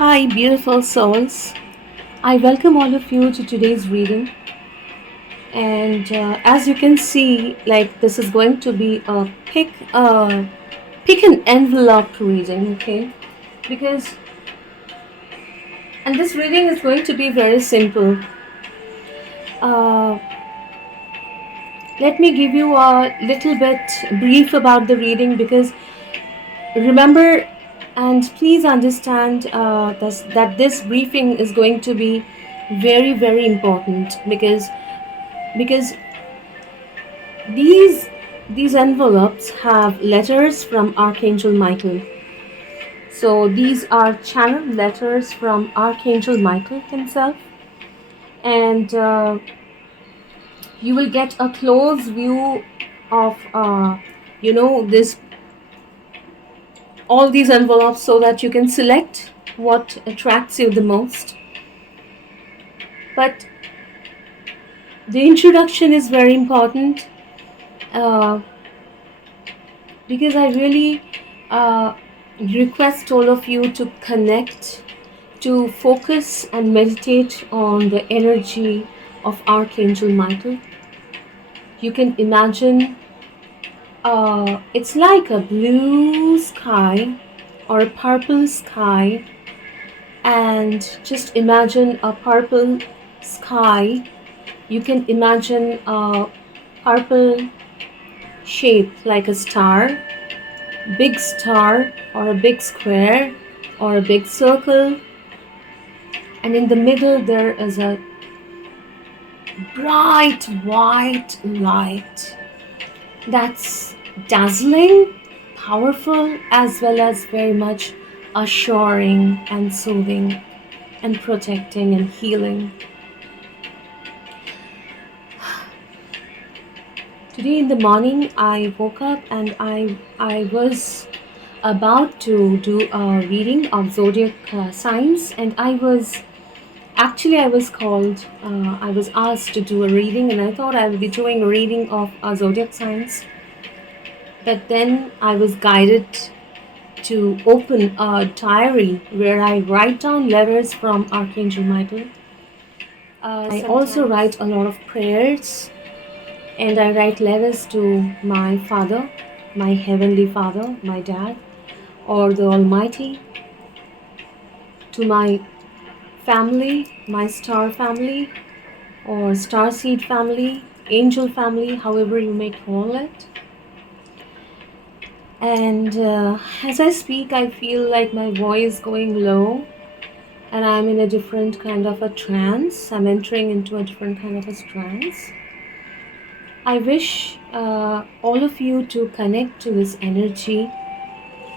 Hi, beautiful souls. I welcome all of you to today's reading. And as you can see, this is going to be a pick an envelope reading, okay? Because and this reading is going to be very simple. Uh, Let me give you a little bit brief about the reading because remember and please understand that this briefing is going to be very very important because these envelopes have letters from Archangel Michael. So these are channeled letters from Archangel Michael himself, and you will get a close view of this all these envelopes so that you can select what attracts you the most. But the introduction is very important uh, because I really request all of you to connect, to focus and meditate on the energy of Archangel Michael. You can imagine it's like a blue sky or a purple sky, and just imagine a purple sky. You can imagine a purple shape like a star, big star or a big square or a big circle, and in the middle there is a bright white light that's dazzling, powerful, as well as very much assuring and soothing and protecting and healing. Today in the morning I woke up and I was about to do a reading of zodiac signs, and I was called, I was asked to do a reading, and I thought I would be doing a reading of zodiac signs. But then I was guided to open a diary where I write down letters from Archangel Michael. I also write a lot of prayers, and I write letters to my father, my heavenly father, my dad, or the Almighty, to my family, my star family, or starseed family, angel family, however you may call it. And as I speak, I feel like my voice going low, and I'm in a different kind of a trance. I'm entering into a different kind of a trance. I wish all of you to connect to this energy,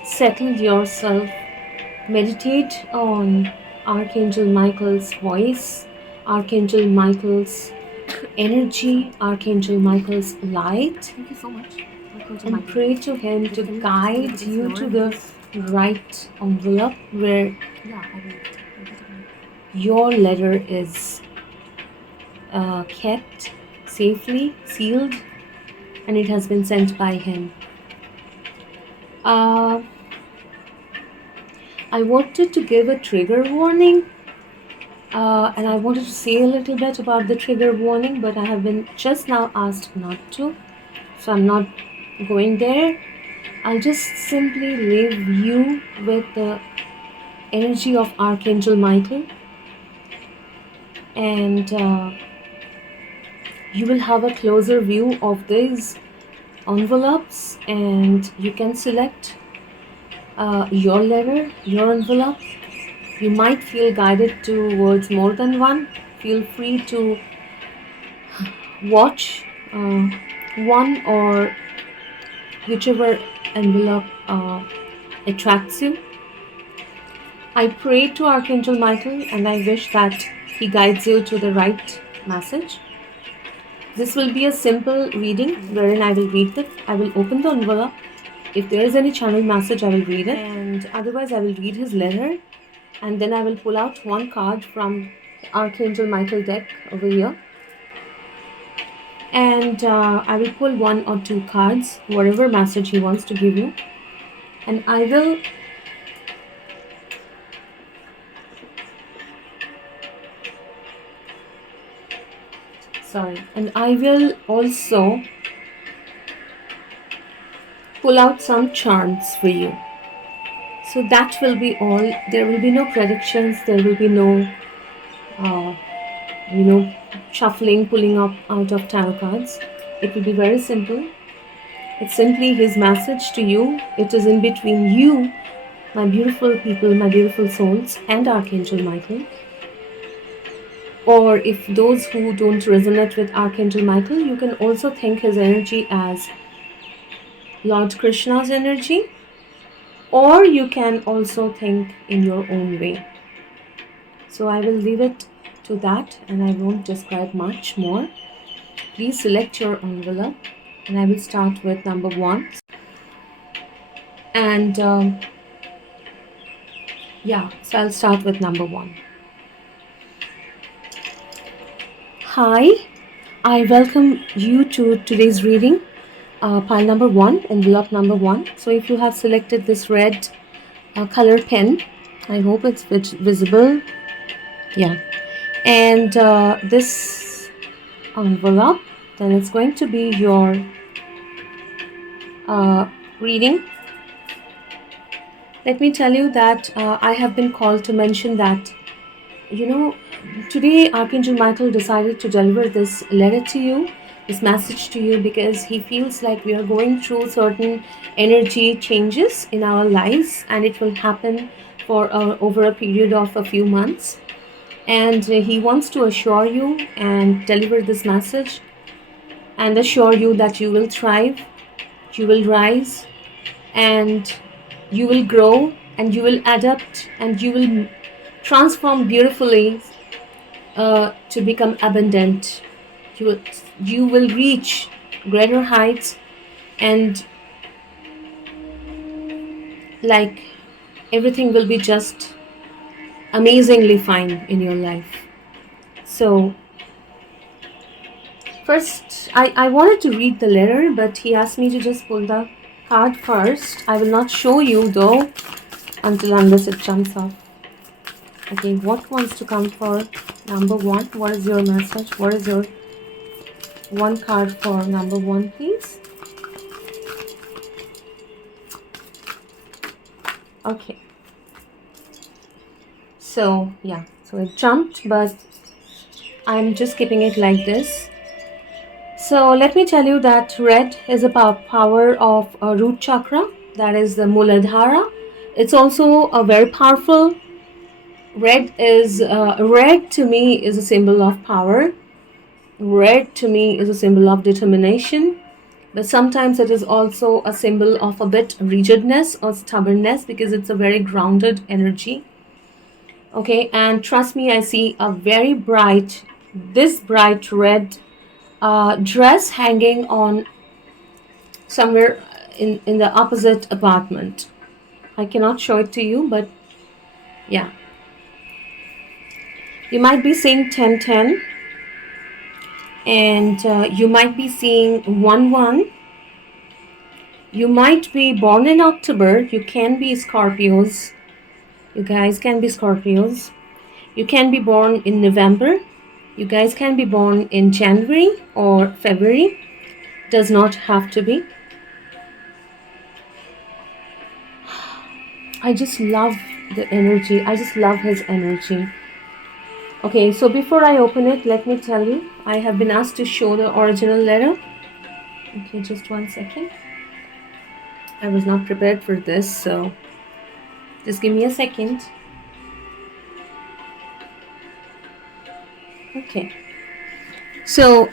settle yourself, meditate on Archangel Michael's voice, Archangel Michael's energy, Archangel Michael's light. Thank you so much. And pray to him to guide you to the right envelope where your letter is kept safely, sealed, and it has been sent by him. I wanted to give a trigger warning, and I wanted to say a little bit about the trigger warning, but I have been just now asked not to, so I'm not going there. I'll just simply leave you with the energy of Archangel Michael, and you will have a closer view of these envelopes, and you can select your letter, your envelope. You might feel guided towards more than one. Feel free to watch one or whichever envelope attracts you. I pray to Archangel Michael, and I wish that he guides you to the right message. This will be a simple reading wherein I will open the envelope. If there is any channel message, I will read it, and otherwise I will read his letter, and then I will pull out one card from the Archangel Michael deck over here, and I will pull one or two cards, whatever message he wants to give you, and I will and I will also pull out some charms for you. So that will be all. There will be no predictions. There will be no, uh, you know, shuffling, pulling up out of tarot cards. It will be very simple. It's simply his message to you. It is in between you, my beautiful people, my beautiful souls, and Archangel Michael. Or if those who don't resonate with Archangel Michael, you can also think his energy as Lord Krishna's energy, or you can also think in your own way. So I will leave it to that and I won't describe much more. Please select your envelope and I will start with number 1. And so I'll start with number 1. Hi, I welcome you to today's reading. Pile number 1, envelope number 1. So if you have selected this red color pen, I hope it's visible. Yeah. And this envelope, then it's going to be your reading. Let me tell you that I have been called to mention that, today Archangel Michael decided to deliver this letter to you, this message to you, because he feels like we are going through certain energy changes in our lives, and it will happen for over a period of a few months. And he wants to assure you and deliver this message and assure you that you will thrive, you will rise, and you will grow, and you will adapt, and you will transform beautifully to become abundant. You will reach greater heights, and like everything will be just amazingly fine in your life. So first I wanted to read the letter, but he asked me to just pull the card first. I will not show you though unless it jumps off. Okay, what wants to come for number 1? What is your message? What is your one card for number 1, please? Okay. So it jumped, but I'm just keeping it like this. So let me tell you that red is a power of a root chakra, that is the Muladhara. It's also a very powerful. Red to me is a symbol of power. Red to me is a symbol of determination, but sometimes it is also a symbol of a bit rigidness or stubbornness, because it's a very grounded energy. Okay, and trust me, I see a very bright red dress hanging on somewhere in the opposite apartment. I cannot show it to you, but yeah. You might be seeing 1010, and you might be seeing 11. You might be born in October. You can be Scorpios. You guys can be Scorpios. You can be born in November. You guys can be born in January or February. Does not have to be. I just love the energy. I just love his energy. Okay, so before I open it, let me tell you, I have been asked to show the original letter. Okay, just 1 second. I was not prepared for this, so just give me a second. Okay. So,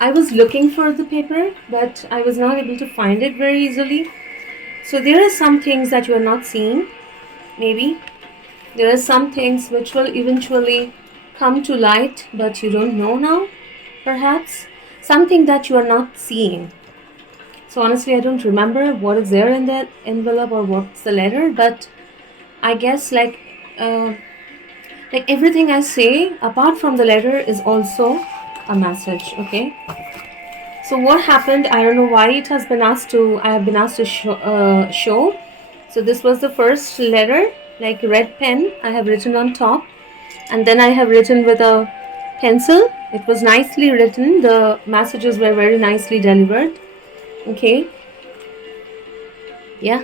I was looking for the paper, but I was not able to find it very easily. So there are some things that you are not seeing, maybe. There are some things which will eventually come to light, but you don't know now, perhaps. Something that you are not seeing. So honestly, I don't remember what is there in that envelope or what's the letter, but I guess like everything I say apart from the letter is also a message. Okay. So what happened? I don't know why I have been asked to show. So this was the first letter, like red pen I have written on top, and then I have written with a pencil. It was nicely written. The messages were very nicely delivered. Okay. Yeah.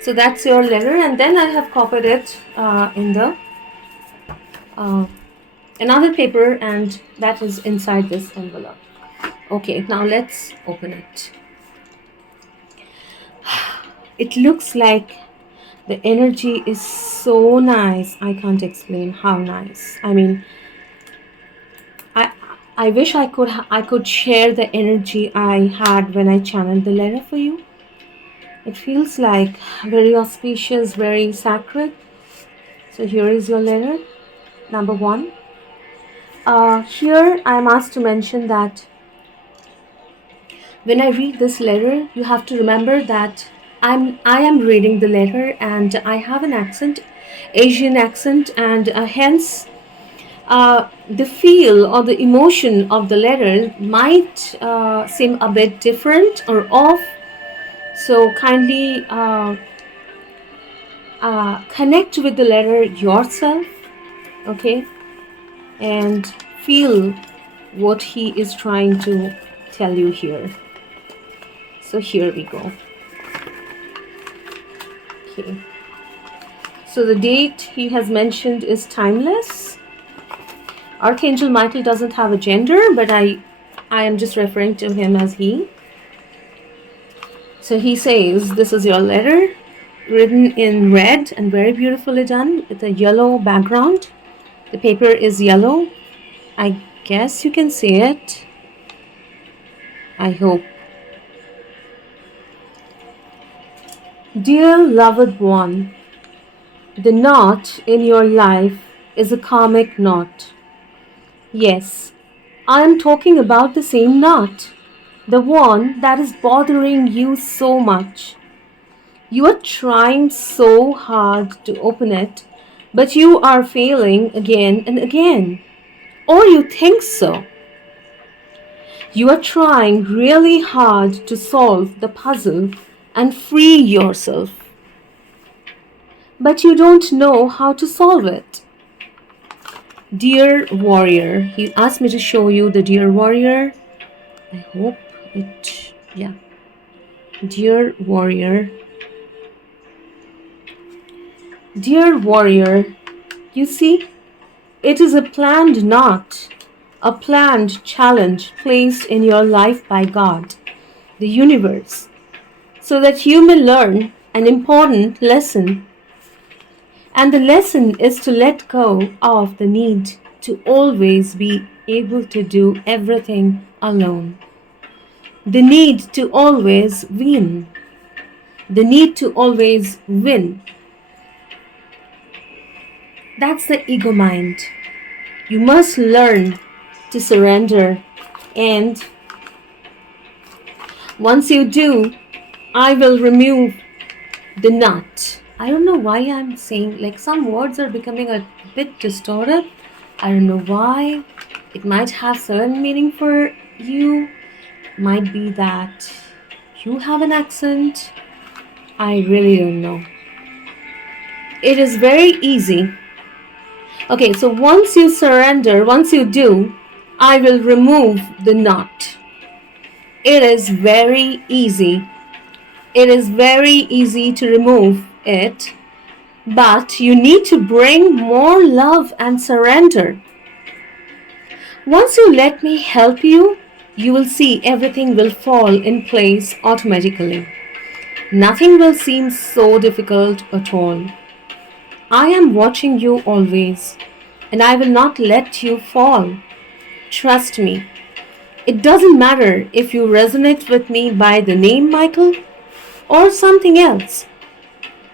So that's your letter, and then I have copied it in the another paper, and that is inside this envelope. Okay, now let's open it. It looks like the energy is so nice. I can't explain how nice. I mean, I wish I could share the energy I had when I channeled the letter for you. It feels like very auspicious, very sacred. So here is your letter, number 1. Here I am asked to mention that when I read this letter, you have to remember that I am reading the letter, and I have an accent, Asian accent, and hence the feel or the emotion of the letter might seem a bit different or off. So kindly connect with the letter yourself, okay, and feel what he is trying to tell you here. So here we go. Okay. So the date he has mentioned is timeless. Archangel Michael doesn't have a gender, but I am just referring to him as he. So he says, this is your letter, written in red and very beautifully done with a yellow background. The paper is yellow. I guess you can see it. I hope. Dear loved one, the knot in your life is a karmic knot. Yes, I am talking about the same knot, the one that is bothering you so much. You are trying so hard to open it, but you are failing again and again. Or you think so. You are trying really hard to solve the puzzle and free yourself, but you don't know how to solve it. Dear warrior, he asked me to show you the dear warrior. I hope it, yeah. Dear warrior. Dear warrior, you see, it is a planned knot, a planned challenge placed in your life by God, the universe, so that you may learn an important lesson. And the lesson is to let go of the need to always be able to do everything alone. The need to always win. The need to always win. That's the ego mind. You must learn to surrender, and once you do, I will remove the knot. I don't know why I'm saying, like, some words are becoming a bit distorted. I don't know why. It might have certain meaning for you. Might be that you have an accent. I really don't know. It is very easy. Okay, so once you surrender, once you do, I will remove the knot. It is very easy. It is very easy to remove it, but you need to bring more love and surrender. Once you let me help you, you will see everything will fall in place automatically. Nothing will seem so difficult at all. I am watching you always, and I will not let you fall. Trust me. It doesn't matter if you resonate with me by the name Michael or something else.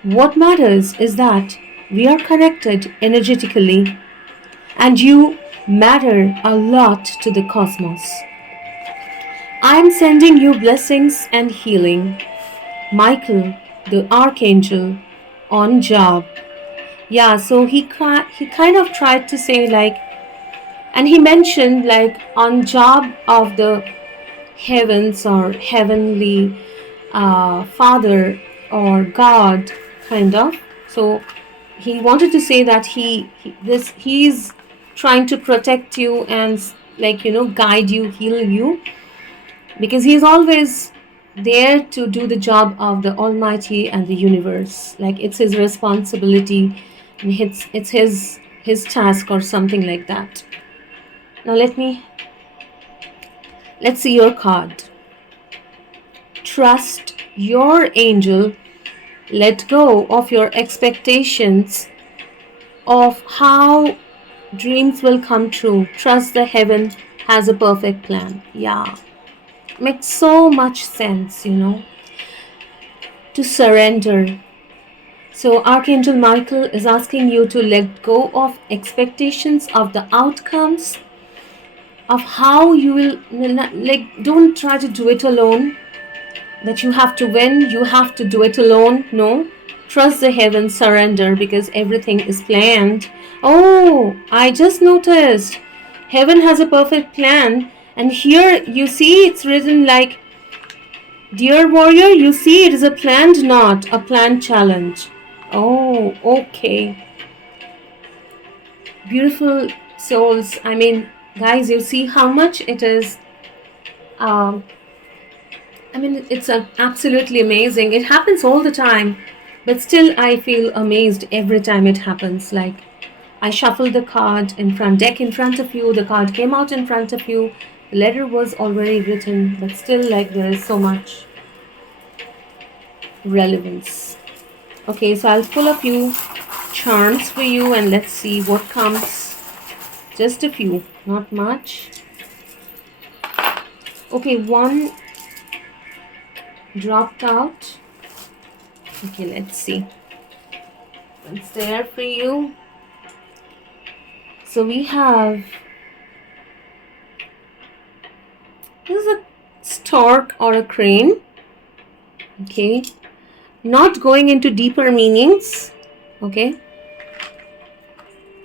What matters is that we are connected energetically, and you matter a lot to the cosmos. I am sending you blessings and healing. Michael, the Archangel, on job. Yeah, so he kind of tried to say, like, and he mentioned, like, on job of the heavens or heavenly father or God, kind of. So he wanted to say that he's trying to protect you and like, guide you, heal you, because he's always there to do the job of the Almighty and the universe. Like, it's his responsibility, and it's his task or something like that. Now let's see your card. Trust your angel. Let go of your expectations of how dreams will come true. Trust the heaven has a perfect plan. Yeah, makes so much sense, to surrender. So Archangel Michael is asking you to let go of expectations of the outcomes of how you will, like, don't try to do it alone, that you have to win, you have to do it alone. No, trust the heavens, surrender, because everything is planned. Oh, I just noticed heaven has a perfect plan, and here you see it's written like, dear warrior, you see it is a planned knot, a planned challenge. Oh, okay. Beautiful souls. I mean, guys, you see how much it is. It's absolutely amazing. It happens all the time, but still I feel amazed every time it happens. Like, I shuffled the card deck in front of you, the card came out in front of you, the letter was already written, but still, like, there is so much relevance. Okay, so I'll pull a few charms for you and let's see what comes. Just a few, not much. Okay, one dropped out. Okay, let's see what's there for you. So we have, this is a stork or a crane. Okay, not going into deeper meanings. Okay,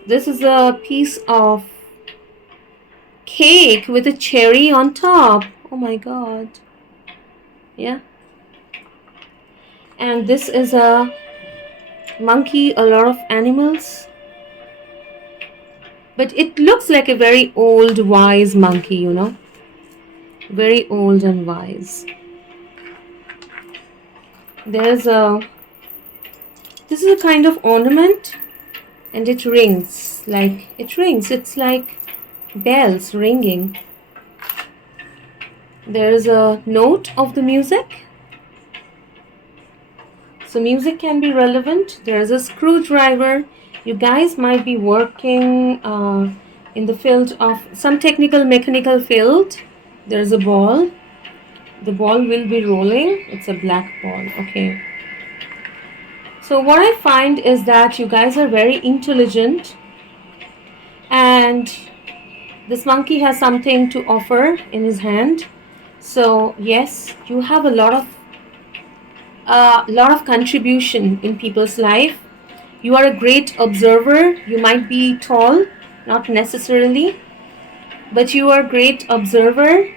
this is a piece of cake with a cherry on top. Oh my god. Yeah, and this is a monkey, a lot of animals, but it looks like a very old wise monkey, very old and wise. This is a kind of ornament, and it rings. It's like bells ringing. There is a note of the music. So music can be relevant. There is a screwdriver. You guys might be working in the field of some technical mechanical field. There is a ball. The ball will be rolling. It's a black ball. Okay. So what I find is that you guys are very intelligent, and this monkey has something to offer in his hand. So yes, you have a lot of contribution in people's life. You are a great observer. You might be tall, not necessarily, but you are a great observer,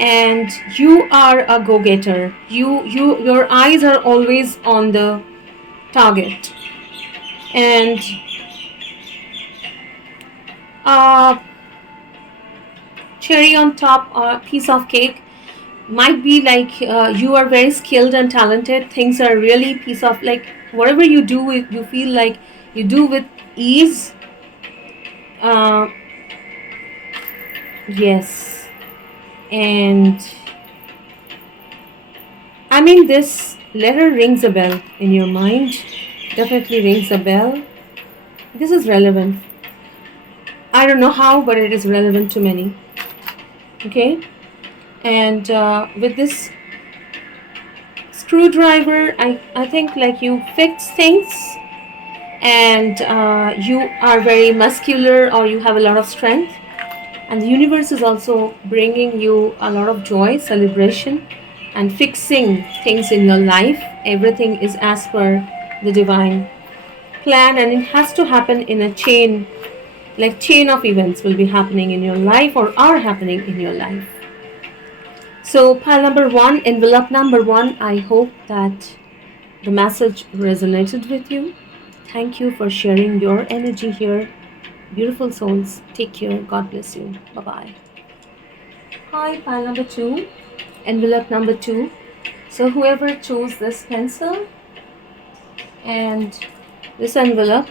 and you are a go-getter. Your eyes are always on the target, and cherry on top or piece of cake might be like, you are very skilled and talented. Things are really piece of, like, whatever you do, you feel like you do with ease. Yes, and I mean, this letter rings a bell in your mind. Definitely rings a bell. This is relevant. I don't know how, but it is relevant to many. Okay, and with this screwdriver, I think, like, you fix things, and you are very muscular, or you have a lot of strength, and the universe is also bringing you a lot of joy, celebration, and fixing things in your life. Everything is as per the divine plan, and it has to happen in a chain. Like, chain of events will be happening in your life, or are happening in your life. So pile number 1, envelope number 1, I hope that the message resonated with you. Thank you for sharing your energy here. Beautiful souls. Take care. God bless you. Bye bye. Hi, pile number 2, envelope number 2. So, whoever chose this pencil and this envelope,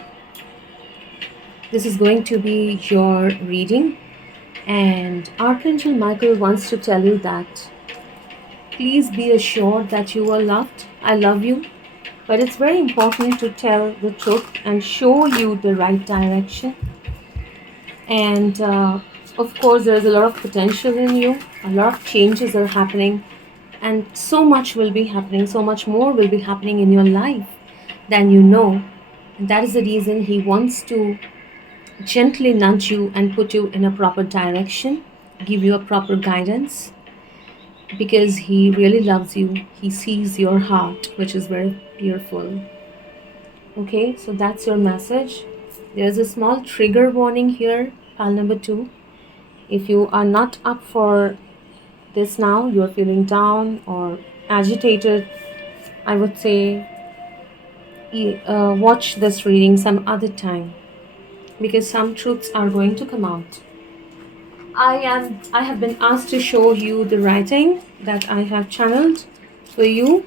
this is going to be your reading. And Archangel Michael wants to tell you that please be assured that you are loved. I love you. But it's very important to tell the truth and show you the right direction. And of course, there's a lot of potential in you. A lot of changes are happening. And so much will be happening. So much more will be happening in your life than you know. And that is the reason he wants to gently nudge you and put you in a proper direction, give you a proper guidance, because he really loves you. He sees your heart, which is very beautiful. Okay, so that's your message. There's a small trigger warning here, pile number 2. If you are not up for this now, you're feeling down or agitated, I would say watch this reading some other time, because some truths are going to come out. I have been asked to show you the writing that I have channeled for you.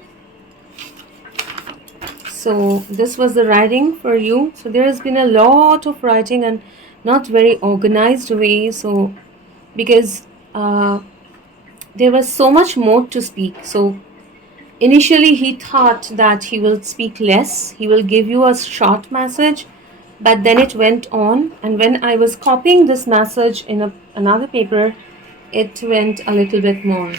So this was the writing for you. So there has been a lot of writing and not very organized way. So because there was so much more to speak. So initially he thought that he will speak less. He will give you a short message. But then it went on. And when I was copying this message in another paper, it went a little bit more.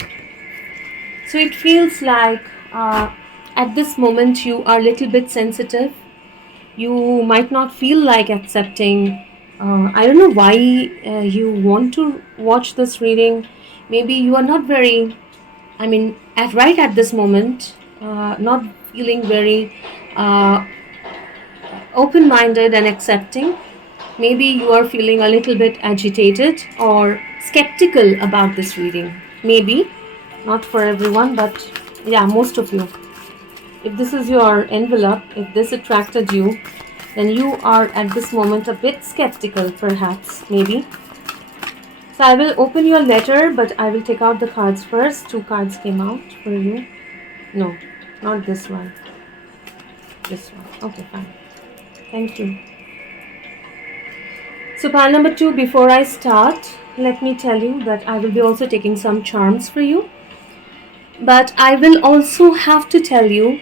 So it feels like at this moment you are a little bit sensitive. You might not feel like accepting. I don't know why you want to watch this reading. Maybe you are not very, right at this moment, not feeling very open-minded and accepting. Maybe you are feeling a little bit agitated or skeptical about this reading. Maybe, not for everyone, but yeah, most of you. If this is your envelope, if this attracted you, then you are at this moment a bit skeptical, perhaps, maybe. So I will open your letter, but I will take out the cards first. 2 cards came out for you. No, not this one. This one. Okay, fine. Thank you. So pile number 2, before I start, let me tell you that I will be also taking some charms for you. But I will also have to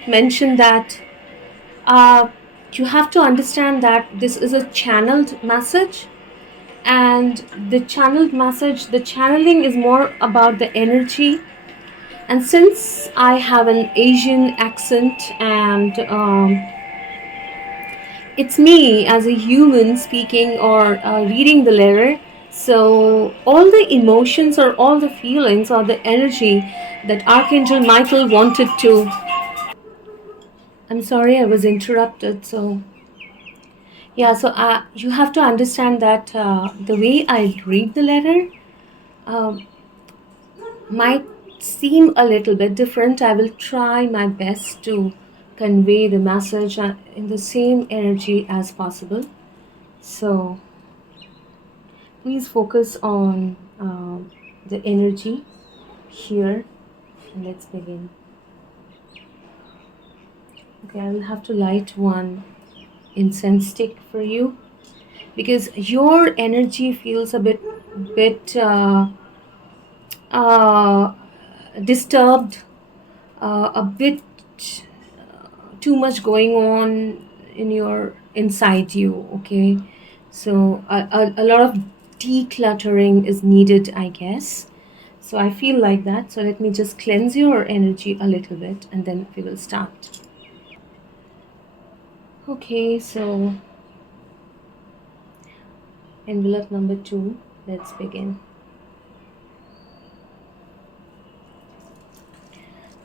mention that you have to understand that this is a channeled message. And the channeled message, the channeling is more about the energy. And since I have an Asian accent and it's me as a human speaking or reading the letter, so all the emotions or all the feelings or the energy that Archangel Michael wanted to... I'm sorry, I was interrupted. So yeah, so you have to understand that the way I read the letter might seem a little bit different. I will try my best to convey the message in the same energy as possible. So please focus on the energy here, and let's begin. Okay, I will have to light one incense stick for you, because your energy feels a bit disturbed, a bit too much going on inside you. Okay, so a lot of decluttering is needed, I guess. So I feel like that. So let me just cleanse your energy a little bit, and then we will start. Okay, so envelope number 2, let's begin.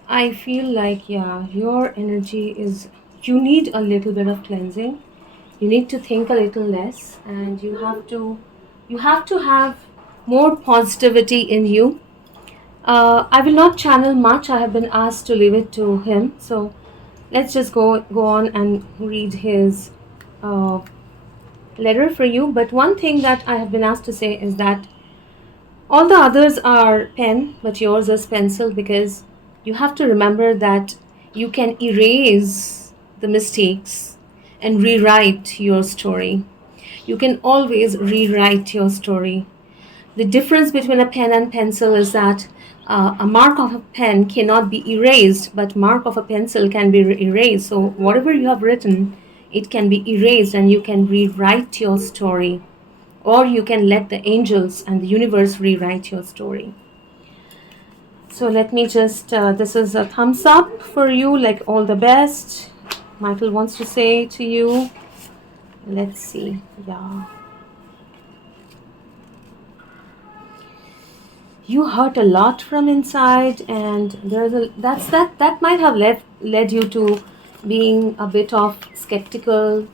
I feel like, yeah, your energy is, you need a little bit of cleansing. You need to think a little less, and you have to have more positivity in you. I will not channel much. I have been asked to leave it to him. So let's just go on and read his letter for you. But one thing that I have been asked to say is that all the others are pen, but yours is pencil, because you have to remember that you can erase the mistakes and rewrite your story. You can always rewrite your story. The difference between a pen and pencil is that a mark of a pen cannot be erased, but mark of a pencil can be erased. So whatever you have written, it can be erased and you can rewrite your story, or you can let the angels and the universe rewrite your story. So let me just, this is a thumbs up for you, like all the best. Michael wants to say to you. Let's see. Yeah. You hurt a lot from inside, and there's a that might have led you to being a bit of skeptical,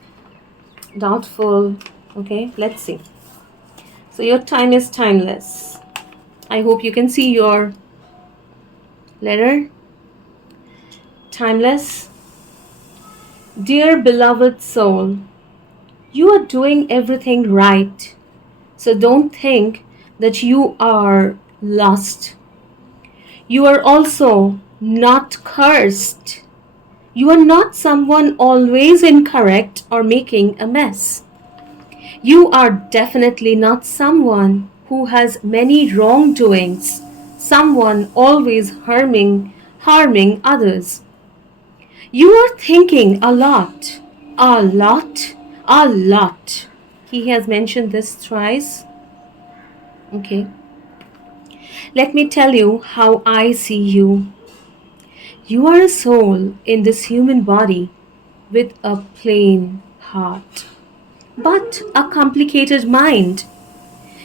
doubtful. Okay, let's see. So your time is timeless. I hope you can see your letter. Timeless. Dear beloved soul, you are doing everything right. So don't think that you are lost. You are also not cursed. You are not someone always incorrect or making a mess. You are definitely not someone who has many wrongdoings, someone always harming others. You are thinking a lot, a lot, a lot. He has mentioned this thrice. Okay. Let me tell you how I see you. You are a soul in this human body with a plain heart, but a complicated mind.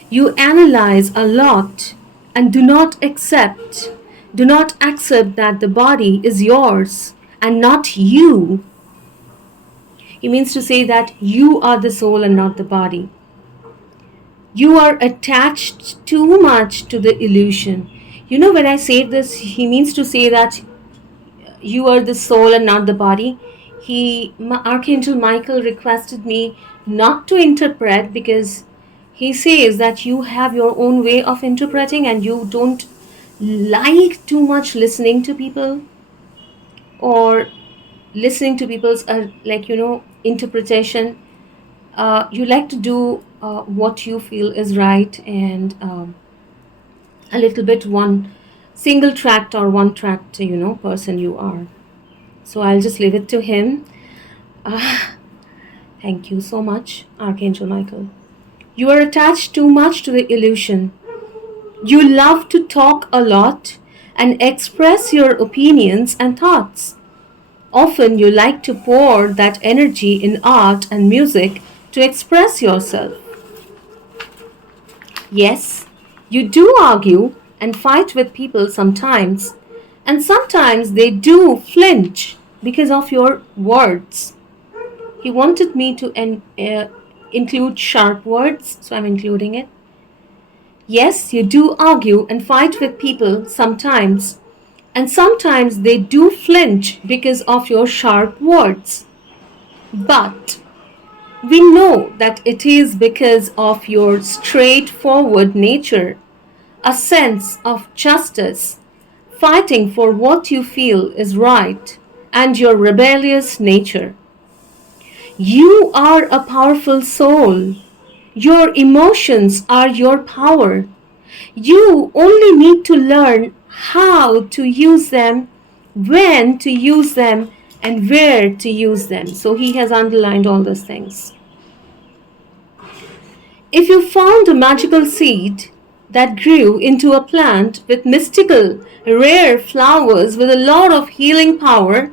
You analyze a lot and do not accept that the body is yours and not you. He means to say that you are the soul and not the body. You are attached too much to the illusion. You know, when I say this, he means to say that you are the soul and not the body. Archangel Michael requested me not to interpret, because he says that you have your own way of interpreting and you don't like too much listening to people, or listening to people's interpretation. You like to do what you feel is right, and a little bit one single tracked or one tracked person you are. So I'll just leave it to him. Thank you so much, Archangel Michael. You are attached too much to the illusion. You love to talk a lot and express your opinions and thoughts. Often you like to pour that energy in art and music to express yourself. Yes, you do argue and fight with people sometimes, and sometimes they do flinch because of your words. He wanted me to include sharp words, so I'm including it. Yes, you do argue and fight with people sometimes, and sometimes they do flinch because of your sharp words. But we know that it is because of your straightforward nature, a sense of justice, fighting for what you feel is right, and your rebellious nature. You are a powerful soul. Your emotions are your power. You only need to learn how to use them, when to use them, and where to use them. So he has underlined all those things. If you found a magical seed that grew into a plant with mystical, rare flowers with a lot of healing power,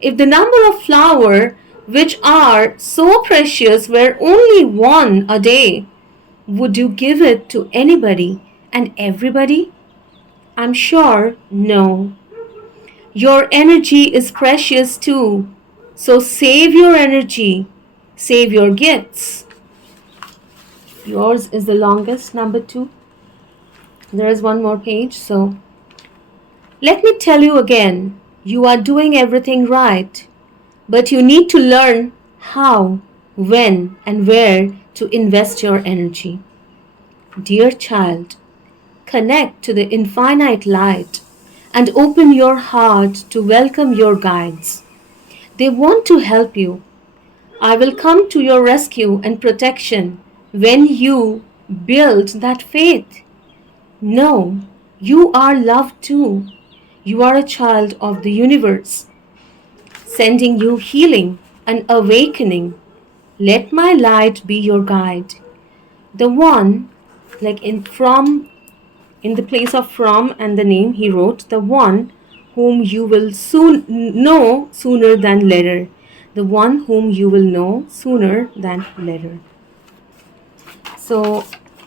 if the number of flowers which are so precious were only one a day, would you give it to anybody and everybody? I'm sure no. Your energy is precious too. So save your energy. Save your gifts. Yours is the longest, number 2. There is one more page. So let me tell you again, you are doing everything right, but you need to learn how, when and where to invest your energy. Dear child, connect to the infinite light and open your heart to welcome your guides. They want to help you. I will come to your rescue and protection when you build that faith. Know you are loved too. You are a child of the universe, sending you healing and awakening. Let my light be your guide. The one, like in the place of from and the name, he wrote, the one whom you will soon know sooner than later. The one whom you will know sooner than later. So,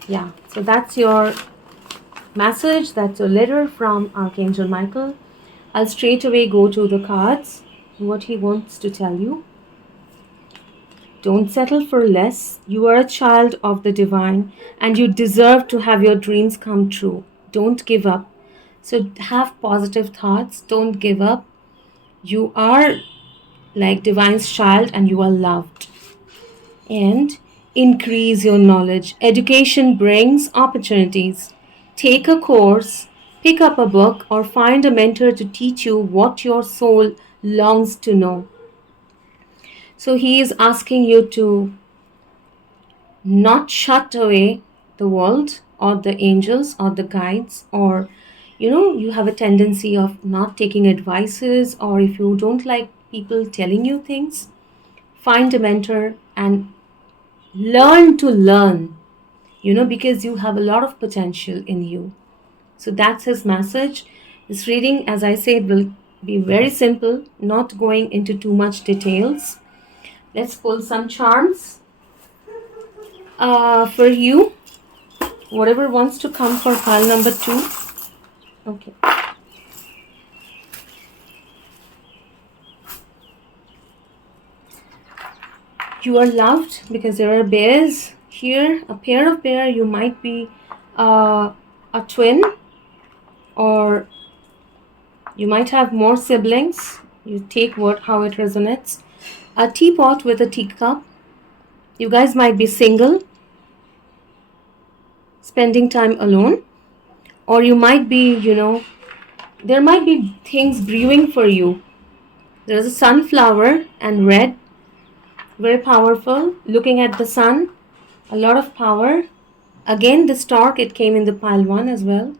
yeah, so that's your message. That's a letter from Archangel Michael. I'll straight away go to the cards, what he wants to tell you. Don't settle for less. You are a child of the divine and you deserve to have your dreams come true. Don't give up. So have positive thoughts. Don't give up. You are like divine's child and you are loved. And increase your knowledge. Education brings opportunities. Take a course, pick up a book, or find a mentor to teach you what your soul longs to know. So he is asking you to not shut away the world or the angels or the guides, or you have a tendency of not taking advices, or if you don't like people telling you things, find a mentor and learn to learn, because you have a lot of potential in you. So that's his message. This reading, as I said, will be very simple, not going into too much details. Let's pull some charms for you. Whatever wants to come for pile number 2. Okay. You are loved because there are bears here. A pair of bear. You might be a twin, or you might have more siblings. You take how it resonates. A teapot with a teacup. You guys might be single, spending time alone, or you might be, there might be things brewing for you. There's a sunflower and red, very powerful, looking at the sun, a lot of power. Again, the stork, it came in the pile 1 as well.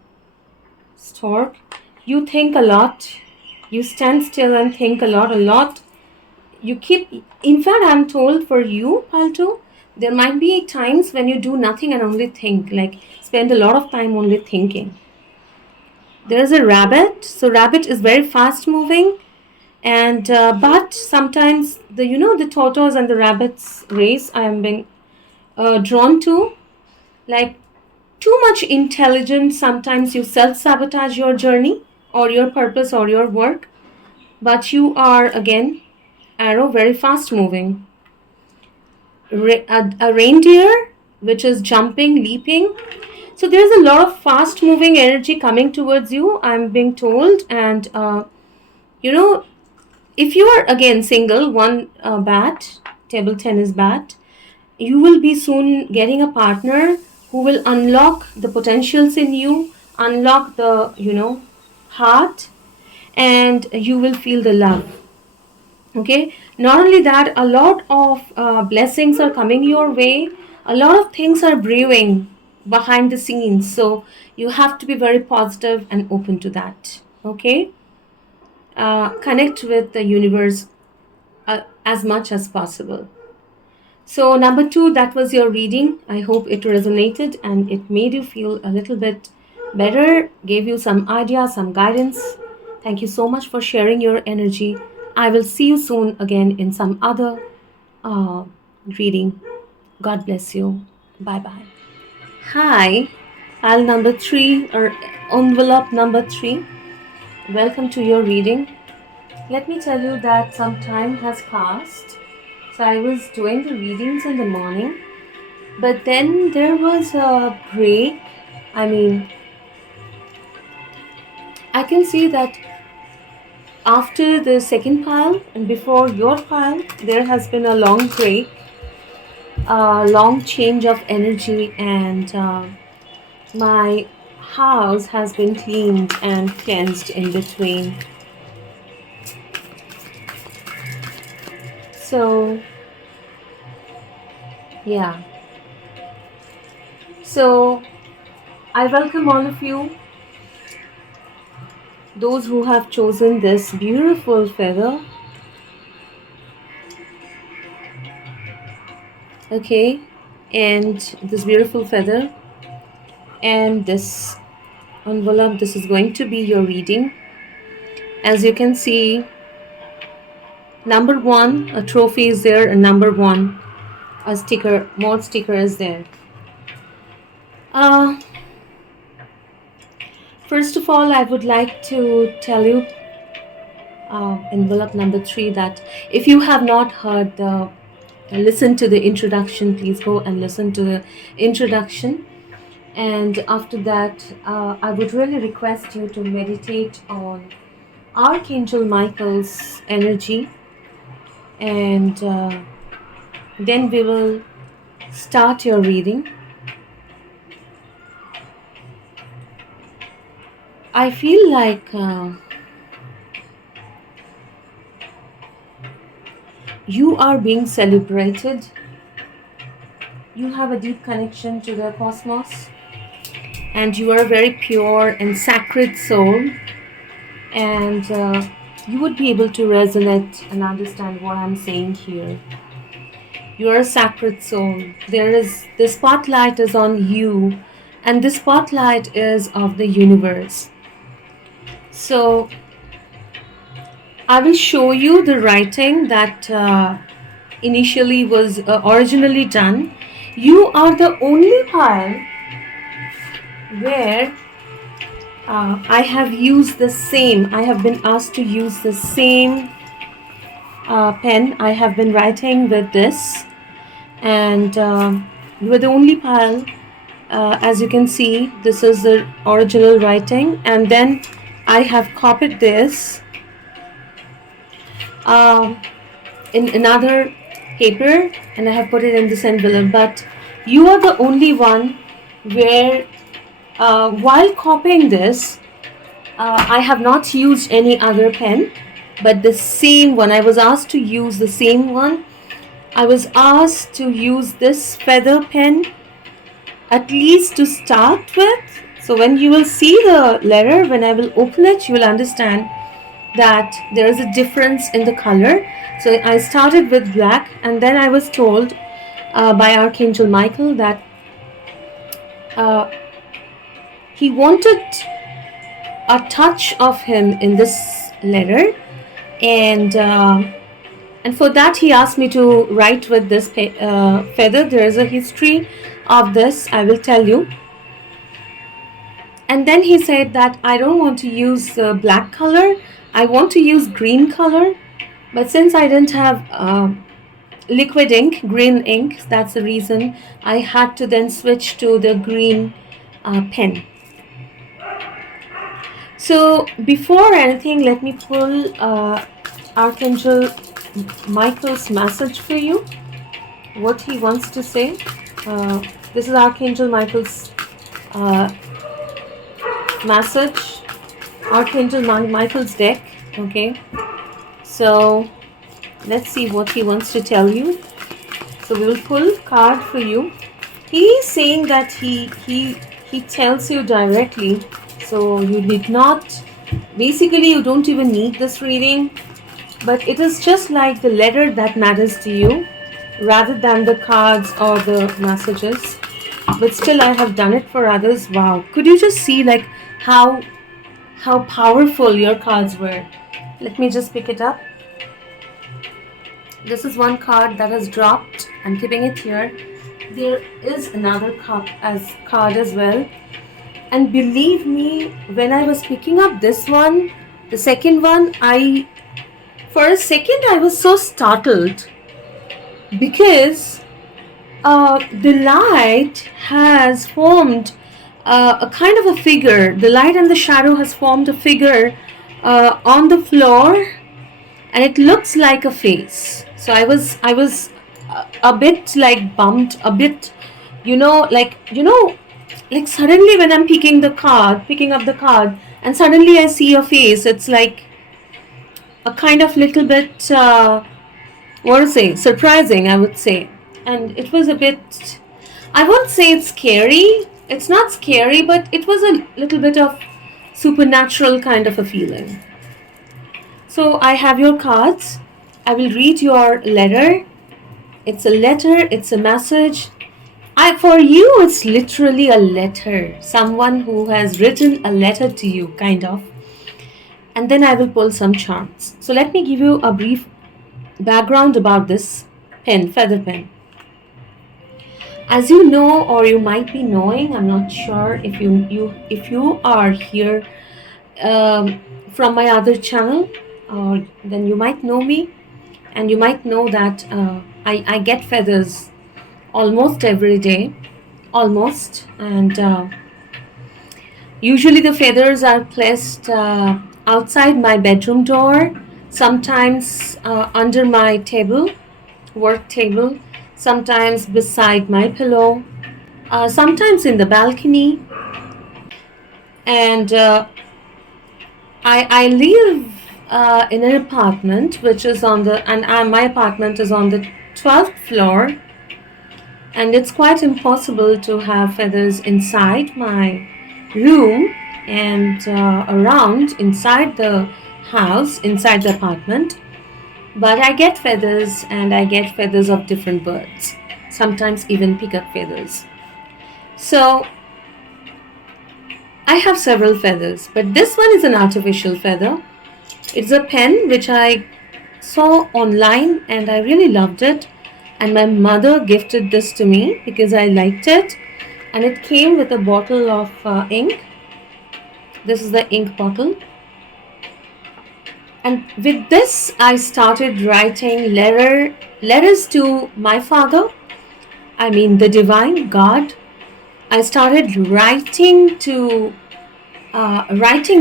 Stork, you think a lot, you stand still and think a lot. You keep, in fact, I'm told for you, pile 2, there might be times when you do nothing and only think, like spend a lot of time only thinking. There's a rabbit. So rabbit is very fast moving, and but sometimes the tortoise and the rabbit's race I am being drawn to, like too much intelligence. Sometimes you self-sabotage your journey or your purpose or your work, but you are again arrow, very fast moving. A reindeer, which is jumping, leaping. So there's a lot of fast moving energy coming towards you, I'm being told. And if you are again single, one bat, table tennis bat, you will be soon getting a partner who will unlock the potentials in you, unlock the heart, and you will feel the love. Okay, not only that, a lot of blessings are coming your way. A lot of things are brewing behind the scenes, so you have to be very positive and open to that. Okay, connect with the universe as much as possible. So number 2, that was your reading. I hope it resonated and it made you feel a little bit better, gave you some ideas, some guidance. Thank you so much for sharing your energy. I will see you soon again in some other reading. God bless you. Bye-bye. Hi, pile number 3 or envelope number 3. Welcome to your reading. Let me tell you that some time has passed. So I was doing the readings in the morning, but then there was a break. I mean, I can see that after the second pile and before your pile, there has been a long break. a long change of energy, and my house has been cleaned and cleansed in between. So, yeah. So, I welcome all of you, those who have chosen this beautiful feather. Okay, and this beautiful feather and this envelope. This is going to be your reading. As you can see, number 1, a trophy is there, and number 1, a sticker, more sticker is there. First of all, I would like to tell you, envelope number 3, that if you have not heard listen to the introduction, please go and listen to the introduction. And after that, I would really request you to meditate on Archangel Michael's energy, and then we will start your reading. I feel like you are being celebrated. You have a deep connection to the cosmos, and you are a very pure and sacred soul, and you would be able to resonate and understand what I'm saying here. You are a sacred soul. The spotlight is on you, and the spotlight is of the universe. So I will show you the writing that initially was originally done. You are the only pile where I have used the same. I have been asked to use the same pen. I have been writing with this, and you are the only pile. As you can see, this is the original writing, and then I have copied this in another paper, and I have put it in this envelope. But you are the only one where while copying this, I have not used any other pen, but the same one. I was asked to use the same one. I was asked to use this feather pen, at least to start with. So when you will see the letter, when I will open it, you will understand that there is a difference in the color. So I started with black, and then I was told by Archangel Michael that he wanted a touch of him in this letter, and for that he asked me to write with this feather. There is a history of this, I will tell you. And then he said that I don't want to use black color, I want to use green color. But since I didn't have liquid ink, green ink, that's the reason I had to then switch to the green pen. So before anything, let me pull Archangel Michael's message for you, what he wants to say. This is Archangel Michael's message, Archangel Michael's deck. Okay, so let's see what he wants to tell you. So we will pull card for you. He is saying that he tells you directly, so you did not, basically you don't even need this reading, but it is just like the letter that matters to you rather than the cards or the messages. But still I have done it for others. Wow, could you just see like how powerful your cards were? Let me just pick it up. This is one card that has dropped. I'm keeping it here. There is another card as well. And believe me, when I was picking up this one, the second one, for a second I was so startled, because the light has formed a kind of a figure. The light and the shadow has formed a figure on the floor, and it looks like a face. So I was a bit like bumped, a bit, like suddenly when I'm picking up the card, and suddenly I see your face. It's like a kind of little bit, what to say, surprising, I would say. And it was a bit, I won't say it's scary. It's not scary, but it was a little bit of supernatural kind of a feeling. So I have your cards. I will read your letter. It's a letter, it's a message. For you, it's literally a letter. Someone who has written a letter to you, kind of. And then I will pull some charts. So let me give you a brief background about this pen, feather pen. As you know, or you might be knowing, I'm not sure if you are here from my other channel, or then you might know me, and you might know that I get feathers almost every day, almost, and usually the feathers are placed outside my bedroom door, sometimes under my table, work table, sometimes beside my pillow, sometimes in the balcony. And I live in an apartment which is on the, and my apartment is on the 12th floor, and it's quite impossible to have feathers inside my room and around inside the house, inside the apartment. But I get feathers, and I get feathers of different birds, sometimes even peacock feathers. So I have several feathers, but this one is an artificial feather. It's a pen which I saw online and I really loved it, and my mother gifted this to me because I liked it, and it came with a bottle of ink. This is the ink bottle, and with this I started writing letters to my father, I mean the divine God. I started writing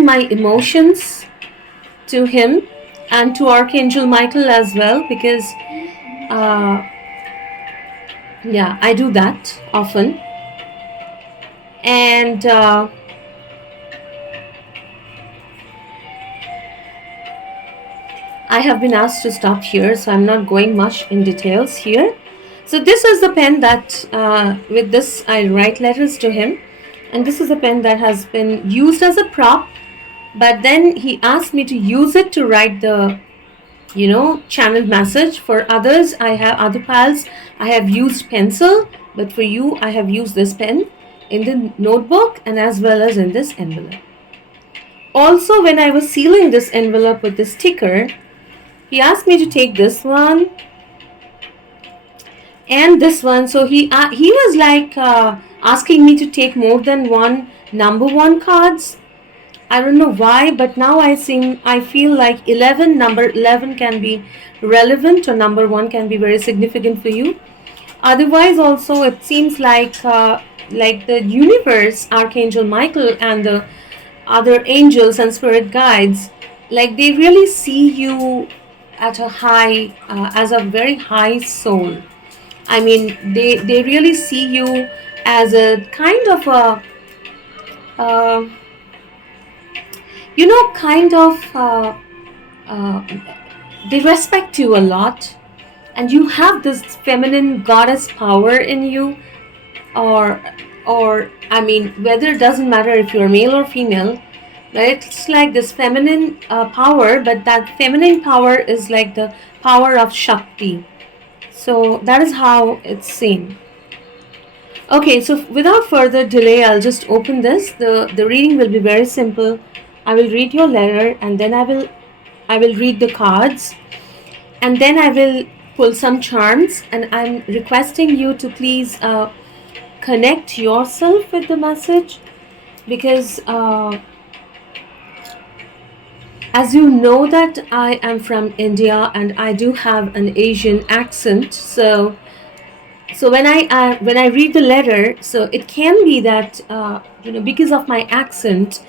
my emotions to him, and to Archangel Michael as well, because I do that often. And I have been asked to stop here, so I'm not going much in details here. So this is the pen that, with this I write letters to him, and this is a pen that has been used as a prop, but then he asked me to use it to write the, channeled message. For others, I have other pals, I have used pencil, but for you, I have used this pen in the notebook and as well as in this envelope. Also, when I was sealing this envelope with the sticker, he asked me to take this one and this one. So he was like asking me to take more than one number one cards. I don't know why, but now I feel like number 11 can be relevant, or number 1 can be very significant for you. Otherwise, also it seems like the universe, Archangel Michael and the other angels and spirit guides, like they really see you at a high, as a very high soul. I mean, they really see you as a kind of a, they respect you a lot, and you have this feminine goddess power in you, or I mean, whether it doesn't matter if you're male or female, but it's like this feminine power, but that feminine power is like the power of Shakti. So that is how it's seen. Okay, so without further delay, I'll just open this. The reading will be very simple. I will read your letter, and then I will read the cards, and then I will pull some charms, and I'm requesting you to please connect yourself with the message, because as you know that I am from India and I do have an Asian accent, so when I read the letter, so it can be that because of my accent,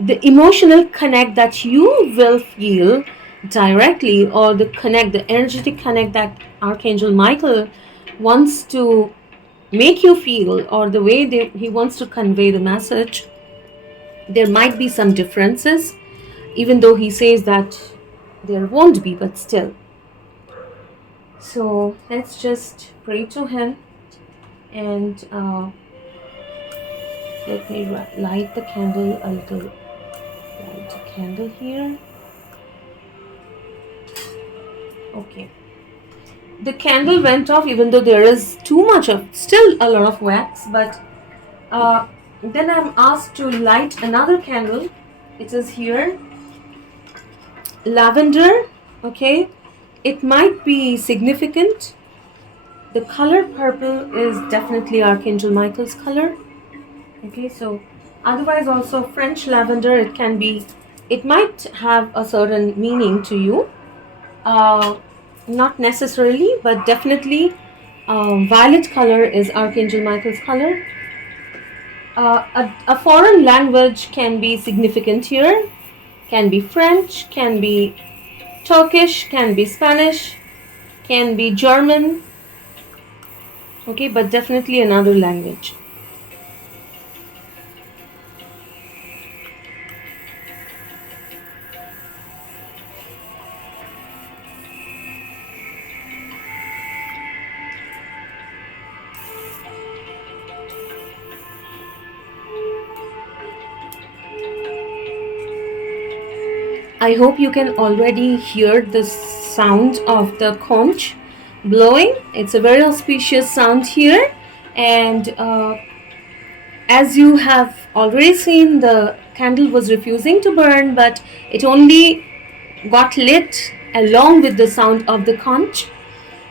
the emotional connect that you will feel, directly, or the energetic connect that Archangel Michael wants to make you feel, or the way he wants to convey the message, there might be some differences, even though he says that there won't be, but still. So let's just pray to him, and let me light the candle a little. Light a candle here. Okay. The candle went off, even though there is still a lot of wax, but then I'm asked to light another candle. It is here. Lavender, okay. It might be significant. The color purple is definitely Archangel Michael's color. Okay, so otherwise also French lavender, it might have a certain meaning to you. Not necessarily, but definitely violet color is Archangel Michael's color. A foreign language can be significant here. Can be French, can be Turkish, can be Spanish, can be German. Okay, but definitely another language. I hope you can already hear the sound of the conch blowing. It's a very auspicious sound here, and as you have already seen, the candle was refusing to burn, but it only got lit along with the sound of the conch.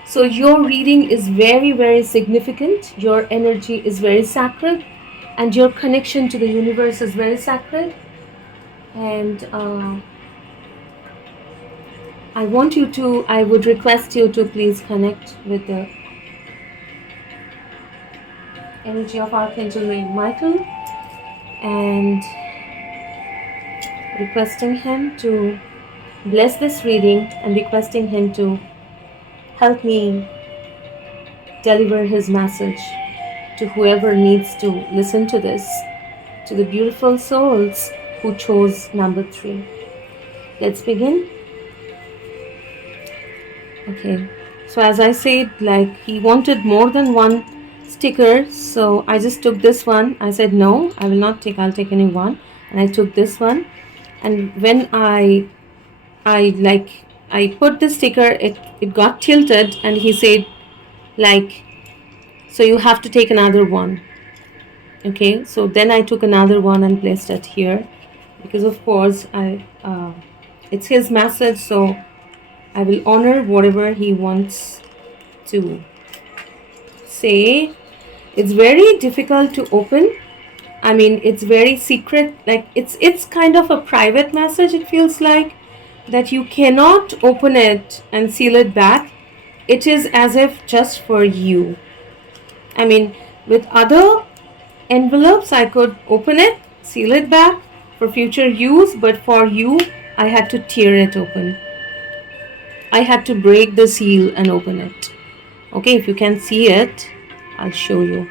So your reading is very, very significant. Your energy is very sacred, and your connection to the universe is very sacred. And I would request you to please connect with the energy of Archangel Michael, and requesting him to bless this reading, and requesting him to help me deliver his message to whoever needs to listen to this, to the beautiful souls who chose number 3. Let's begin. Okay, so as I said, like, he wanted more than one sticker, so I just took this one. I said no, I will not take, I'll take any one, and I took this one. And when I put the sticker, it got tilted, and he said, like, so you have to take another one. Okay, so then I took another one and placed it here, because of course it's his message, so I will honor whatever he wants to say. It's very difficult to open. I mean, it's very secret. Like, it's kind of a private message. It feels like that you cannot open it and seal it back. It is as if just for you. I mean, with other envelopes, I could open it, seal it back for future use, but for you, I had to tear it open. I had to break the seal and open it. Okay, if you can see it, I'll show you.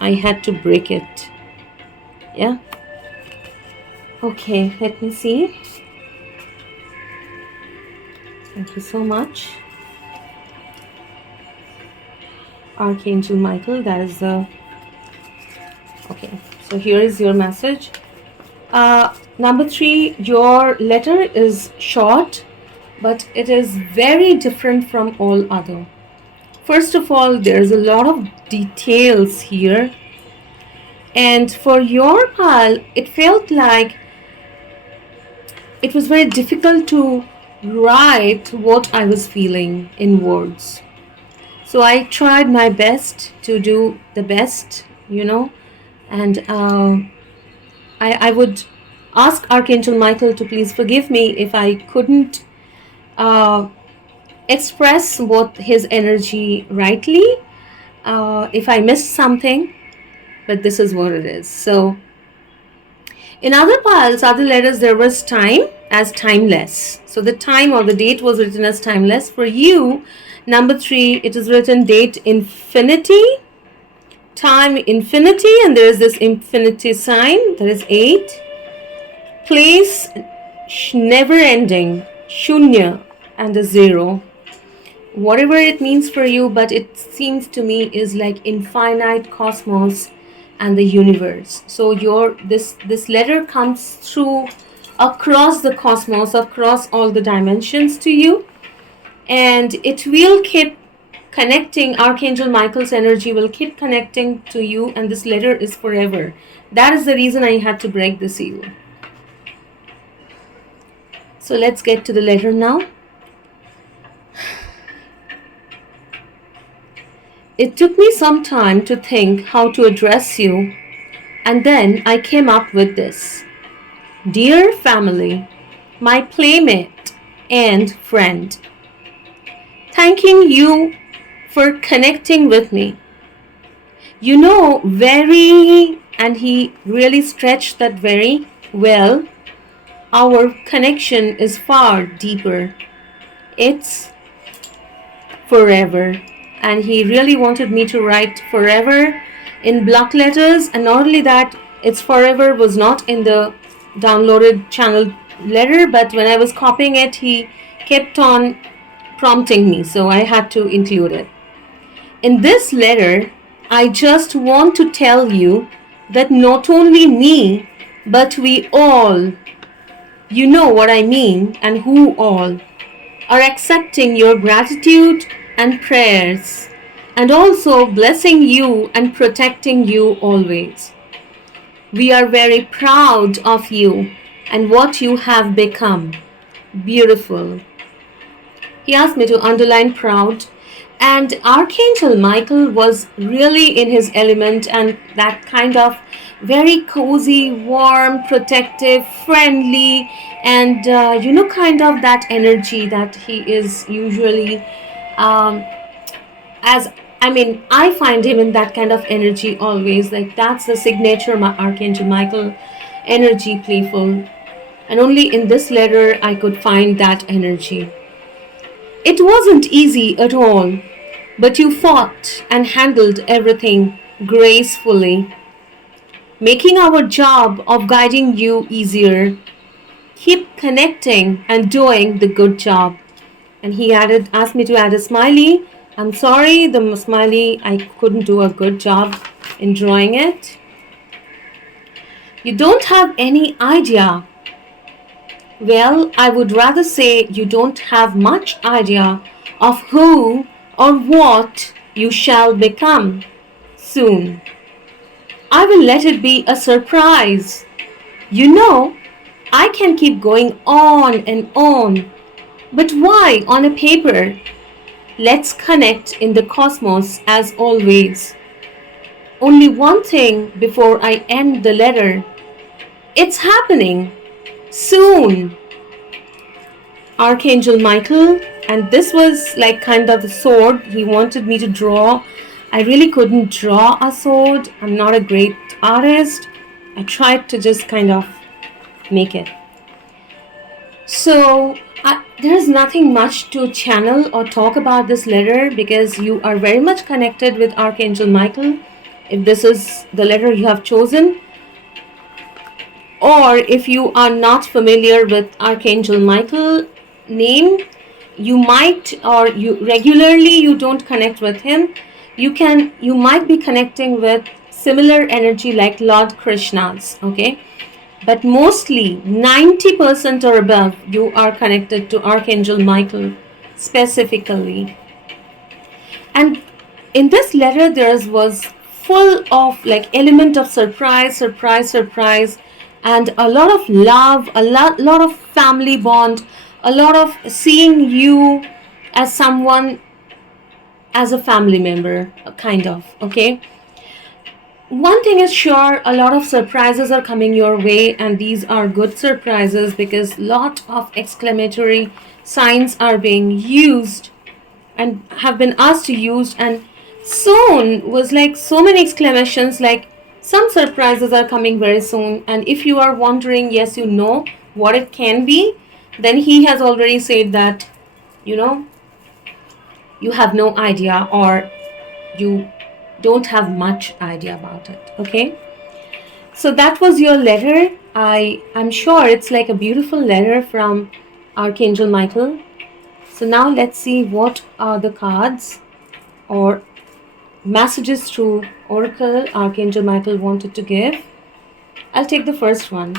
I had to break it. Yeah. Okay, let me see. Thank you so much, Archangel Michael. That is the... Okay, so here is your message. Number 3, your letter is short, but it is very different from all other. First of all, there's a lot of details here, and for your pile, it felt like it was very difficult to write what I was feeling in words. So I tried my best to do the best, and I would ask Archangel Michael to please forgive me if I couldn't express what his energy rightly, if I missed something, but this is what it is. So In other piles, other letters, there was time as timeless. So the time or the date was written as timeless. For you, number 3, it is written date infinity, time infinity, and there is this infinity sign, that is 8. Place never ending, shunya, and a 0. Whatever it means for you, but it seems to me is like infinite cosmos and the universe. So this letter comes through across the cosmos, across all the dimensions to you, and it will keep connecting. Archangel Michael's energy will keep connecting to you, and this letter is forever. That is the reason I had to break the seal. So let's get to the letter now. It took me some time to think how to address you, and then I came up with this. Dear family, my playmate and friend, thanking you for connecting with me. You know, and he really stretched that very well, our connection is far deeper. It's forever. And he really wanted me to write forever in block letters. And not only that, it's forever was not in the downloaded channel letter, but when I was copying it, he kept on prompting me, so I had to include it. In this letter, I just want to tell you that not only me, but we all, you know what I mean, and who all, are accepting your gratitude and prayers, and also blessing you and protecting you always. We are very proud of you and what you have become. Beautiful. He asked me to underline proud, and Archangel Michael was really in his element, and that kind of very cozy, warm, protective, friendly, and kind of that energy that he is usually I find him in that kind of energy always. Like, that's the signature Archangel Michael energy, playful. And only in this letter I could find that energy. It wasn't easy at all, but you fought and handled everything gracefully, making our job of guiding you easier. Keep connecting and doing the good job. And he asked me to add a smiley. I'm sorry, the smiley, I couldn't do a good job in drawing it. You don't have any idea. Well, I would rather say you don't have much idea of who or what you shall become soon. I will let it be a surprise. You know, I can keep going on and on. But why on a paper? Let's connect in the cosmos as always. Only one thing before I end the letter. It's happening soon. Archangel Michael, and this was like kind of the sword he wanted me to draw. I really couldn't draw a sword. I'm not a great artist. I tried to just kind of make it. So there's nothing much to channel or talk about this letter, because you are very much connected with Archangel Michael, if this is the letter you have chosen. Or if you are not familiar with Archangel Michael name, you might, or you don't connect with him, you might be connecting with similar energy like Lord Krishna's, okay? But mostly 90% or above, you are connected to Archangel Michael specifically. And in this letter, there was full of like element of surprise, and a lot of love, a lot of family bond, a lot of seeing you as someone, as a family member, kind of, okay? One thing is sure, a lot of surprises are coming your way, and these are good surprises because lot of exclamatory signs are being used and have been asked to use, and soon was like so many exclamations like Some surprises are coming very soon, and if you are wondering, yes, you know what it can be, then he has already said that, you know, you have no idea, or you don't have much idea about it. Okay, so that was your letter. I'm sure it's like a beautiful letter from Archangel Michael. So now let's see what are the cards or messages through Oracle Archangel Michael wanted to give. I'll take the first one.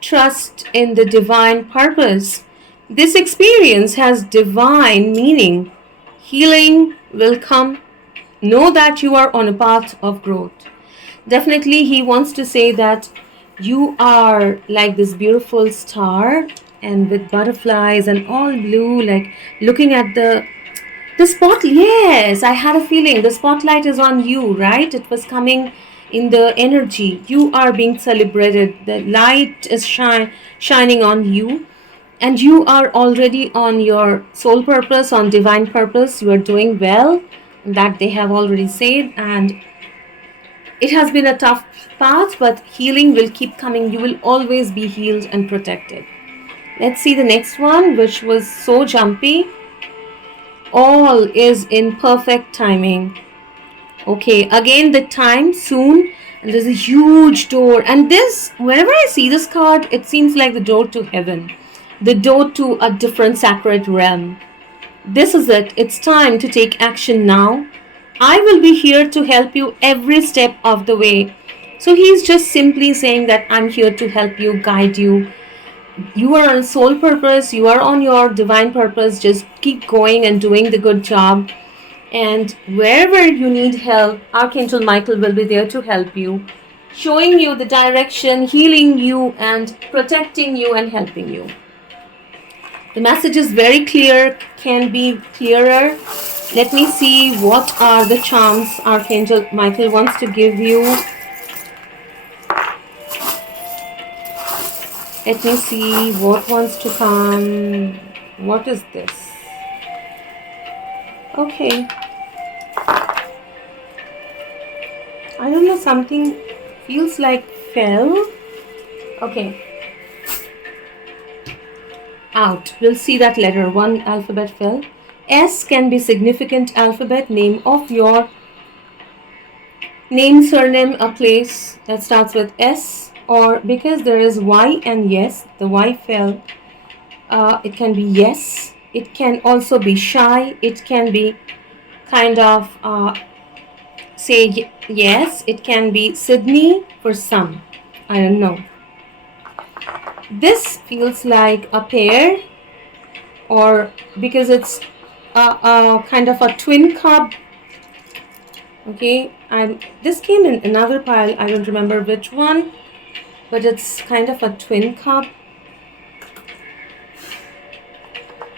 Trust in the divine purpose. This experience has divine meaning. Healing will come. Know that you are on a path of growth. Definitely, he wants to say that you are like this beautiful star and with butterflies and all blue, like looking at the spot. Yes, I had a feeling the spotlight is on you, right? It was coming in the energy. You are being celebrated. The light is shining on you, and you are already on your soul purpose, on divine purpose. You are doing well, that they have already said, and it has been a tough path, but healing will keep coming. You will always be healed and protected. Let's see the next one, which was so jumpy. All is in perfect timing. Okay, again the time soon, and there's a huge door, and this, whenever I see this card, it seems like the door to heaven, the door to a different sacred realm. This is it. It's time to take action now. I will be here to help you every step of the way. So he's just simply saying that I'm here to help you, guide you. You are on soul purpose, you are on your divine purpose. Just keep going and doing the good job. And wherever you need help, Archangel Michael will be there to help you, showing you the direction, healing you and protecting you and helping you. The message is very clear, can be clearer. Let me see what are the charms Archangel Michael wants to give you. Let me see what wants to come. What is this? Okay. I don't know, something feels like fell. Okay. Out. We'll see that letter. One alphabet fell. S can be significant alphabet, name of your name, surname, a place that starts with S, or because there is Y and yes, the Y fell. It can be yes. It can also be shy. It can be kind of say yes. It can be Sydney for some. I don't know. This feels like a pair, or because it's a kind of a twin cub. Okay, and this came in another pile. I don't remember which one, but it's kind of a twin cub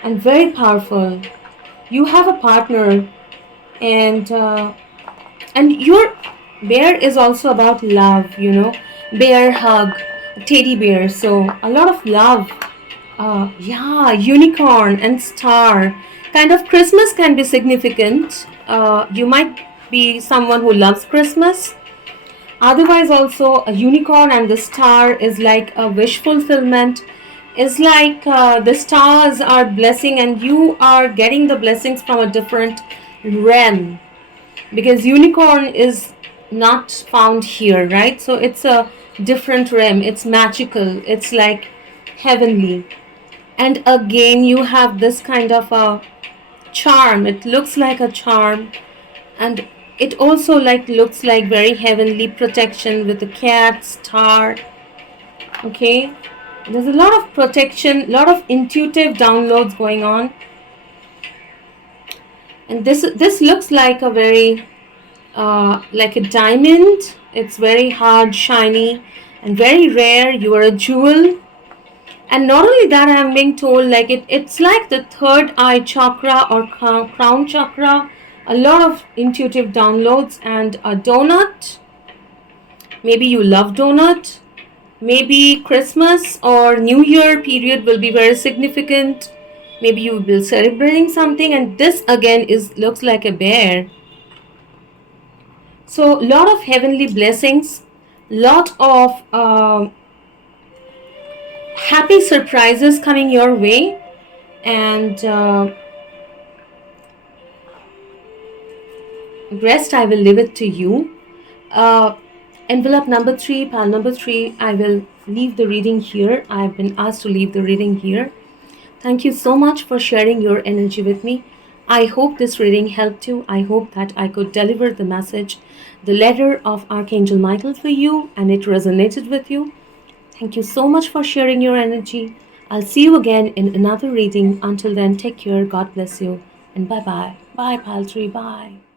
and very powerful. You have a partner, and your bear is also about love. You know, bear hug, teddy bear. So a lot of love. Yeah, unicorn and star. Kind of Christmas can be significant. You might be someone who loves Christmas. Otherwise, also a unicorn and the star is like a wish fulfillment. It's like the stars are blessing and you are getting the blessings from a different realm. Because unicorn is not found here, right? So it's a different realm. It's magical. It's like heavenly. And again, you have this kind of a charm. It looks like a charm, and it also like looks like very heavenly protection with the cat, star. Okay, there's a lot of protection, lot of intuitive downloads going on, and this looks like a very like a diamond. It's very hard, shiny, and very rare. You are a jewel. And not only that, I'm being told like it's like the third eye chakra or crown chakra. A lot of intuitive downloads and a donut. Maybe you love donut. Maybe Christmas or New Year period will be very significant. Maybe you will be celebrating something, and this again looks like a bear. So lot of heavenly blessings, lot of happy surprises coming your way, and rest I will leave it to you. uh, Envelope number 3, pile number 3, I will leave the reading here. I've been asked to leave the reading here. Thank you so much for sharing your energy with me. I hope this reading helped you. I hope that I could deliver the message, the letter of Archangel Michael for you, and it resonated with you. Thank you so much for sharing your energy. I'll see you again in another reading. Until then, take care. God bless you. And bye bye. Bye, pile 3. Bye.